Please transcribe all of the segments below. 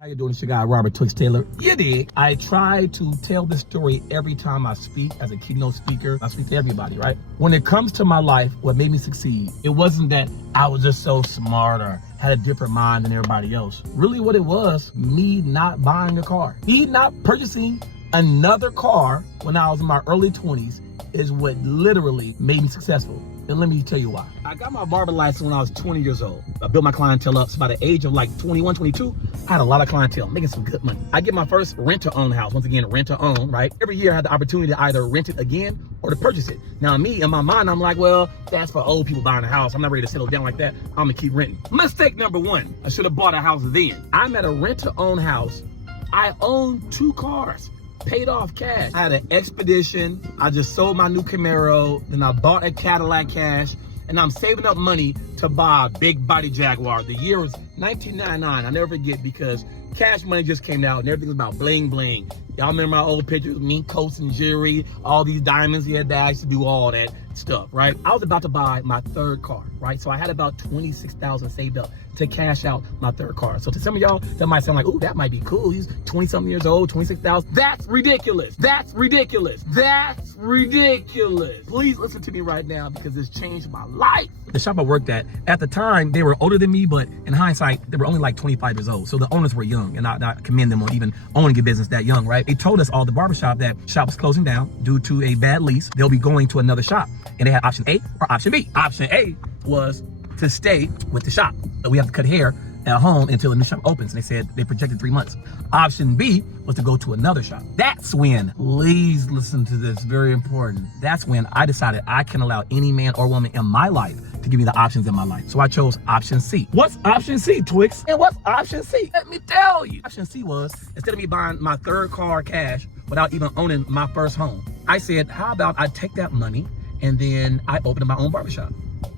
How you doing? It's your guy, Robert Twixx Taylor. You dig? I try to tell this story every time I speak as a keynote speaker. I speak to everybody, right? When it comes to my life, what made me succeed, it wasn't that I was just so smart or had a different mind than everybody else. Really what it was, me not buying a car. Me not purchasing another car when I was in my early 20s is what literally made me successful. And let me tell you why. I got my barber license when I was 20 years old. I built my clientele up. So by the age of like 21, 22, I had a lot of clientele, making some good money. I get my first rent-to-own house. Once again, rent-to-own, right? Every year I had the opportunity to either rent it again or to purchase it. Now me, in my mind, I'm like, well, that's for old people buying a house. I'm not ready to settle down like that. I'm gonna keep renting. Mistake number one, I should have bought a house then. I'm at a rent-to-own house. I own 2 cars. Paid off cash. I had an Expedition. I just sold my new Camaro. Then I bought a Cadillac cash. And I'm saving up money to buy a big body Jaguar. The year was 1999. I'll never forget because Cash Money just came out and everything was about bling bling. Y'all remember my old pictures, mink coats and jewelry, all these diamonds, he had bags to do all that stuff, right? I was about to buy my 3rd car, right? So I had about $26,000 saved up to cash out my 3rd car. So to some of y'all, that might sound like, ooh, that might be cool. He's 20-something years old, 26,000. That's ridiculous. That's ridiculous. That's ridiculous. Please listen to me right now because it's changed my life. The shop I worked at the time, they were older than me, but in hindsight, they were only like 25 years old. So the owners were young, and I commend them on even owning a business that young, right? They told us all, the barbershop, that shop was closing down due to a bad lease. They'll be going to another shop. And they had option A or option B. Option A was to stay with the shop. But we have to cut hair at home until the new shop opens. And they said they projected 3 months. Option B was to go to another shop. That's when, please listen to this, very important. That's when I decided I can allow any man or woman in my life to give me the options in my life. So I chose option C. What's option C, Twixx? And what's option C? Let me tell you. Option C was, instead of me buying my 3rd car cash without even owning my first home, I said, how about I take that money and then I opened my own barbershop.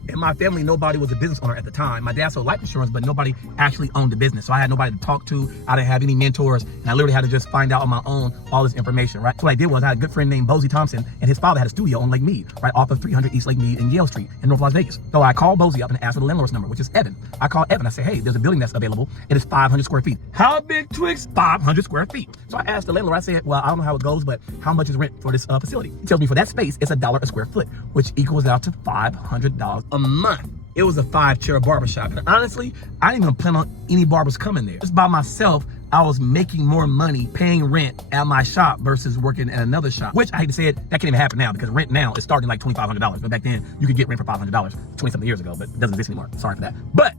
In my family, nobody was a business owner at the time. My dad sold life insurance, but nobody actually owned the business. So I had nobody to talk to. I didn't have any mentors. And I literally had to just find out on my own all this information, right? So what I did was I had a good friend named Bozy Thompson, and his father had a studio on Lake Mead, right off of 300 East Lake Mead in Yale Street in North Las Vegas. So I called Bozy up and asked for the landlord's number, which is Evan. I called Evan. I said, hey, there's a building that's available. It is 500 square feet. How big, Twixx? 500 square feet. So I asked the landlord, I said, well, I don't know how it goes, but how much is rent for this facility? He tells me for that space, it's $1 a square foot, which equals out to $500 a month. It was a 5-chair barbershop. And honestly, I didn't even plan on any barbers coming there. Just by myself, I was making more money paying rent at my shop versus working at another shop, which I hate to say it, that can't even happen now because rent now is starting like $2,500. But back then, you could get rent for $500 20-something years ago, but it doesn't exist anymore. Sorry for that. But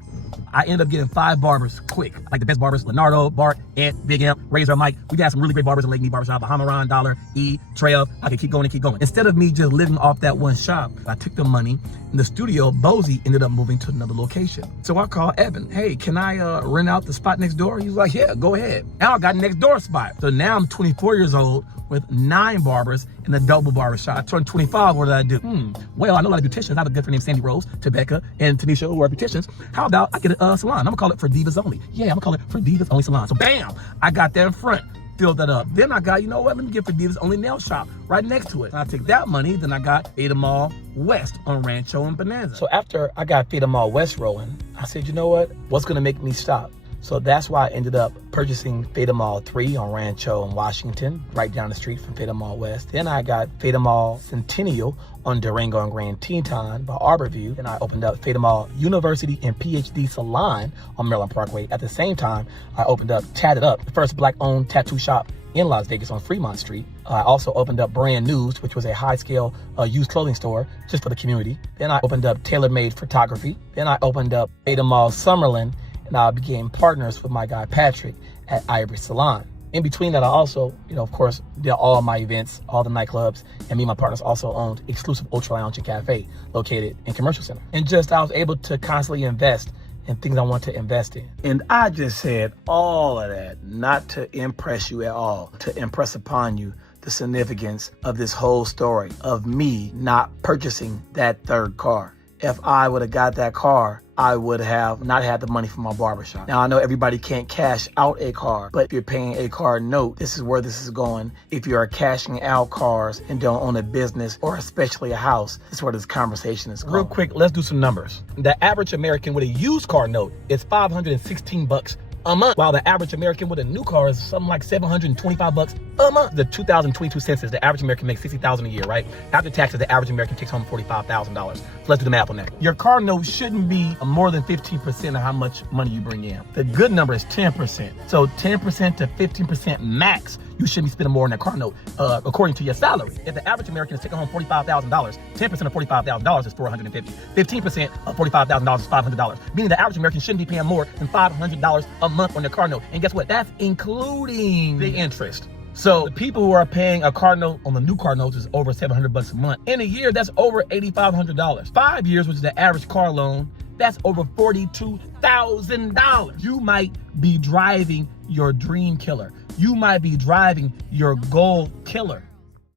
I ended up getting 5 barbers quick. Like the best barbers, Leonardo, Bart, Ant, Big Imp, Razor, Mike. We had some really great barbers at Lake Mead Barbershop, Bahamaran, Dollar, E, Trev. I could keep going and keep going. Instead of me just living off that one shop, I took the money. In the studio, Bozy ended up moving to another location. So I called Evan, hey, can I rent out the spot next door? He was like, yeah, go ahead. Now I got a next door spot. So now I'm 24 years old with 9 barbers in a double barber shop. I turned 25, what did I do? Well, I know a lot of beauticians. I have a good friend named Sandy Rose, Tebecca, and Tanisha, who are beauticians. How about I get a salon? I'm gonna call it For Divas Only. Yeah, I'm gonna call it For Divas Only Salon. So bam, I got that in front. Filled that up. Then I got, you know what, let me get For Divas Only nail shop right next to it. I take that money, then I got Theta Mall West on Rancho and Bonanza. So after I got Theta Mall West rolling, I said, you know what, what's gonna make me stop? So that's why I ended up purchasing Theta Mall 3 on Rancho in Washington, right down the street from Theta Mall West. Then I got Theta Mall Centennial on Durango and Grand Teton by Arborview. Then I opened up Theta Mall University and PhD Salon on Maryland Parkway. At the same time, I opened up Tatted Up, the first Black-owned tattoo shop in Las Vegas on Fremont Street. I also opened up Brand News, which was a high-scale used clothing store just for the community. Then I opened up Tailor Made Photography. Then I opened up Theta Mall Summerlin, and I became partners with my guy Patrick at Ivory Salon. In between that, I also, of course, did all my events, all the nightclubs, and me and my partners also owned exclusive Ultra Lounge and Cafe located in Commercial Center. And just, I was able to constantly invest in things I want to invest in. And I just said all of that, not to impress you at all, to impress upon you the significance of this whole story of me not purchasing that 3rd car. If I would have got that car, I would have not had the money for my barbershop. Now, I know everybody can't cash out a car, but if you're paying a car note, this is where this is going. If you are cashing out cars and don't own a business or especially a house, this is where this conversation is going. Real quick, let's do some numbers. The average American with a used car note is $516 a month, while the average American with a new car is something like $725 a month. The 2022 census, the average American makes $60,000 a year, right? After taxes, the average American takes home $45,000. So let's do the math on that. Your car note shouldn't be more than 15% of how much money you bring in. The good number is 10%. So 10% to 15% max, you shouldn't be spending more on that car note, according to your salary. If the average American is taking home $45,000, 10% of $45,000 is $450. 15% of $45,000 is $500. Meaning the average American shouldn't be paying more than $500 a month on their car note. And guess what? That's including the interest. So the people who are paying a car note on the new car notes is over $700 a month. In a year, that's over $8,500. 5 years, which is the average car loan, that's over $42,000. You might be driving your dream killer. You might be driving your goal killer.